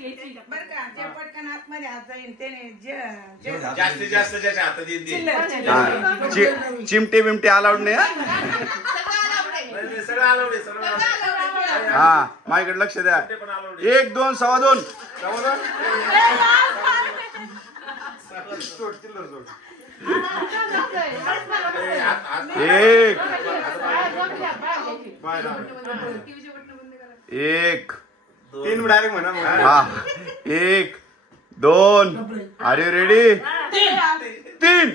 बरं का जे पटकन आतमध्ये हात जाईल त्याने जास्तीत जास्त ज्याच्या हातात येईल चिमटे बिमटे अलाउड नाही सगळं अलाउड आहे सगळं हा माझ्याकडे लक्ष द्या 1 2 सव्वा 2 एक 3 डायरेक्ट म्हणा हा 1 2 आर यू रेडी 3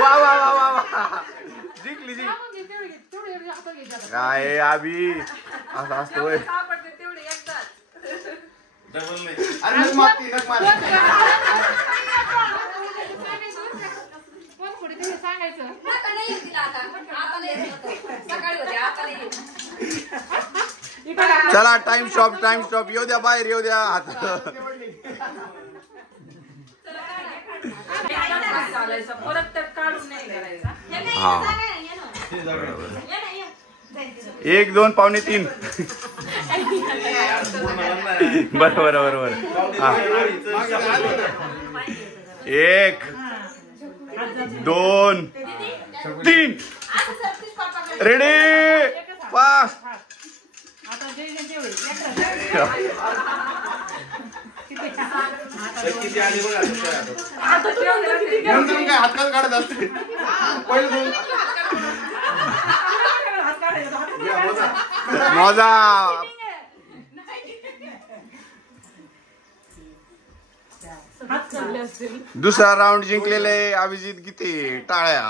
वा वा वा वा वा जिंकली जी काय अभि असं असतोय डबल नाही अरे नक मारती नक मार चला टाइम स्टॉप येऊ द्या बाहेर येऊ द्या हात हा 1 2 पावणे 3 बरोबर 1 2 3 रेडी 5 काय हातात काढत असते मजा दुसरा राऊंड जिंकलेले अभिजित गीते टाळ्या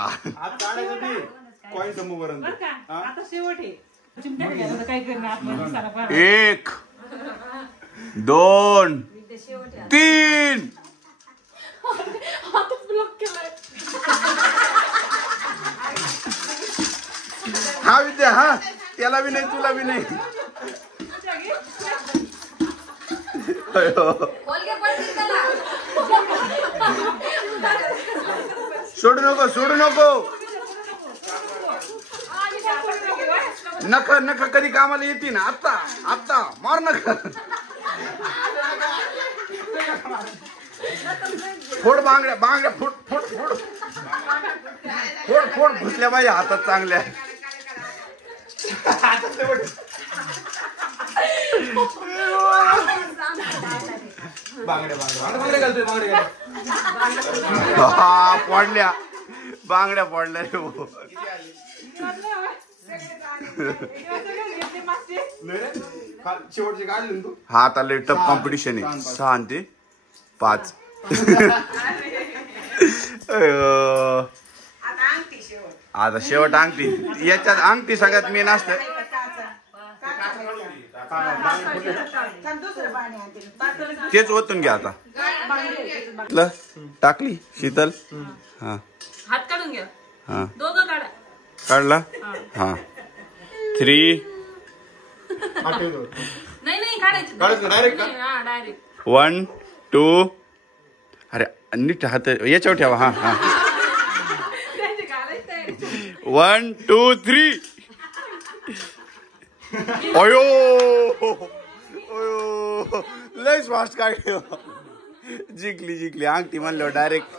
आता शेवट आहे 1 2 3 हा विद्या हा त्याला बी नाही तुला बी नाही सोडू नको नख कधी कामाला येते ना आता मार नका फोड बांगड्या फोड घुसल्या पाहिजे हातात चांगल्या पडल्या बांगड्या पडल्या रे शेवटचे काढले तू हा आता लय टफ कॉम्पिटिशन आहे 6 ते 5 आता शेवट अंगठी याच्यात अंगठी सगळ्यात मेन असत तेच ओतून घ्या आता टाकली शीतल हा हात काढून घ्या हा दोघं काढा काढला हा 3 नाही काढायचं डायरेक्ट हा डायरेक्ट 1 2 अरे नीट हात याच्यावर ठेवा हा 1 2 3 अयो लयच फास्ट काय जिंकली अंगठी म्हणलं डायरेक्ट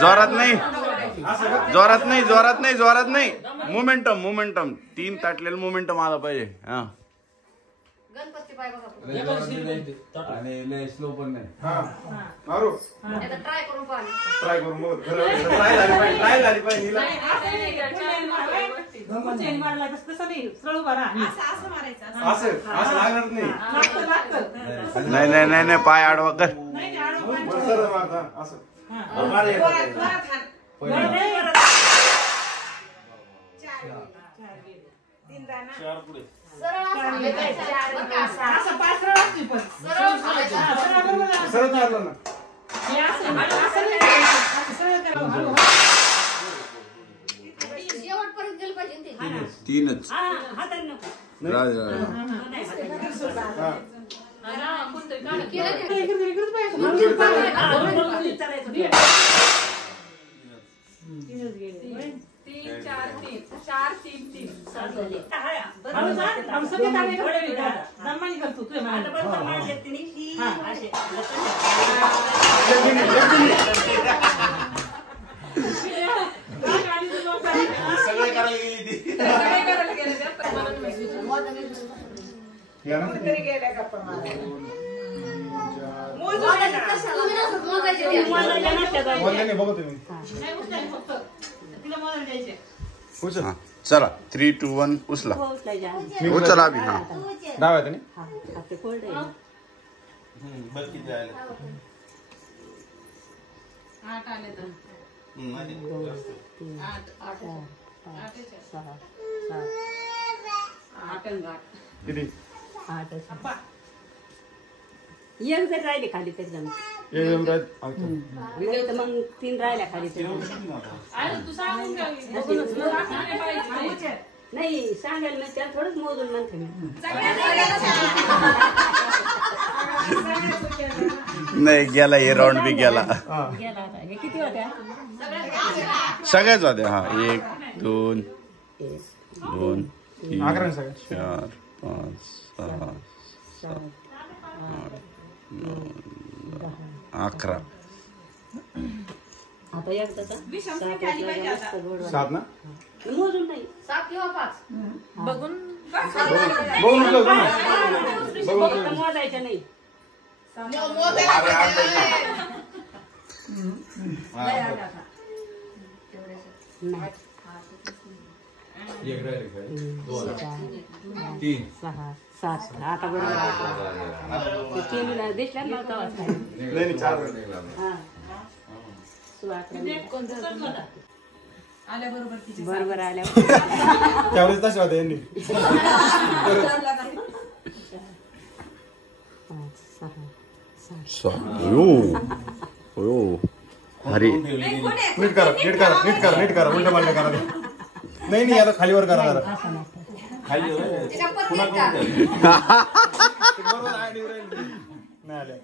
जोरात नाही मोमेंटम 3 ताटलेलं मोमेंटम आला पाहिजे हा आणि स्लो पण नाही ट्राय करून ट्राय झाली पाहिजे नाही पाय आडवा कर तीनच हम सगळे ताणे करतो दमानी करतो तू सगळे करायला गेली ती या ना? कुठेतरी गेल्या गप्पा मारायला. बोलले नाही बघा तुम्ही हा चला 3, 2, 1 उचला उचला अभि हा डाव्या हाताने बघ किती आले. आठ आले तर किती एक जर राहिले खाली तर जण एकदम राहत नाही तर मग 3 राहिल्या खाली तर अरे तू सांगून नाही सांगायला नाही त्याला थोडंच मोजून म्हणते मी नाही गेला हे राऊंड बी गेला गेला आता हे किती होत्या सगळ्याच होत्या हा 1, 2, 2, 3, 11 सगळ्या 4, 5, 6, 7, 11 आता एकदाचा 7 ना मोजून नाही बघून बघून उचलतो ना फक्त मोजायचं नाही एक राहिले काय? 2, 3 6, 7 आता बरोबर आहे. 3 दिसल्या ना तेव्हाच काय. नाही 4 हा 16 आल्या बरोबर तिची बरोबर आल्या त्यावेळेस तसे होते यांनी 5, 6, 7 हो अरे नीट करा उलट पालट करा नाही आता खालीवर करा जरा खाली होय. पुन्हा करून दे. बरोबर आयडी वर येईल. नाही आले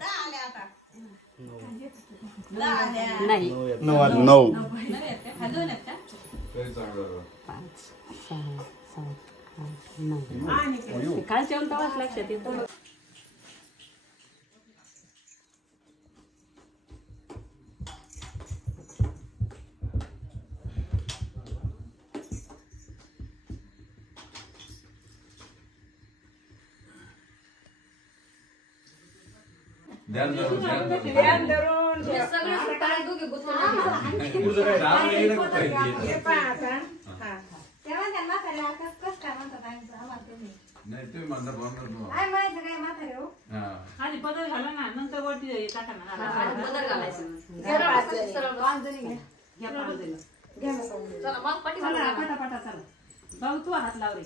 नाही 9 आले 9 तरी चांगलं. 5, 6, 7, 8, 9 कालच्या तेव्हाच लक्षात येतं ध्यान धरून ध्यान धरून ठेव. पुढचं काय राम नाही ना काही. हे पहा आता. हा. नाही तुम्ही म्हणता बरोबर तुम्हाला. हा. आधी पदर घाला ना नंतर वरती टाका ना पटापटा चला भाऊ तू हात लाव रे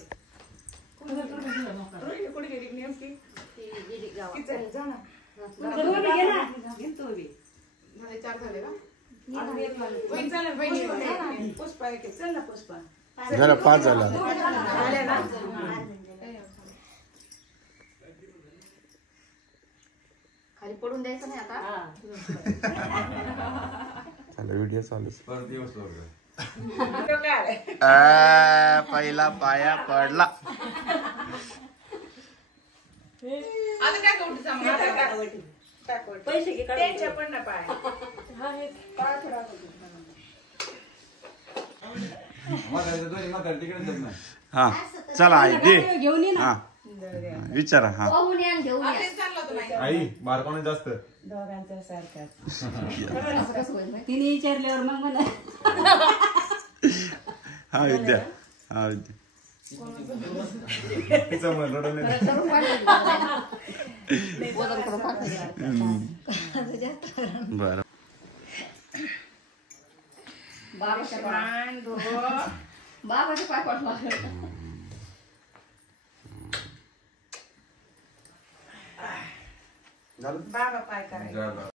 रोहिणी कुठे गेली नेमकी? किचन, जा ना. मला 4 झाले का? वहिनी चला, वहिनी. पुष्पा एक आहे. चल ना पुष्पा. झाला 5 झाला झाले ना? खाली पडून द्यायचं नाही आता झाला व्हिडिओ चालू परत दिवस लागला. तो काय आलाय? पहिला पाया पडला आता काय कवटी सामान? आता टाक वटी. टाक वटी. पैसे घे काढून. त्यांच्या पण ना पाय. पाय थोडा कवटी. म्हाताऱ्याचं दोन्ही म्हातारे तिकडेच आहेत ना. हा चला आई दे घेऊन ये ना हा विचारा हा पाहून या आणि घेऊन या तेच चाललं होतं माहिती. आई बारकोने जास्त दोघांच्या सारख्याच. तिने विचारल्यावर मग म्हणा हा विद्या हा विद्या तिचं मन रडवलं नाही. वजन करून बरं बाबाच्या पाय मान, डोकं. बाबाच्या पाय पडला बाबा पाय करायचे. झालं.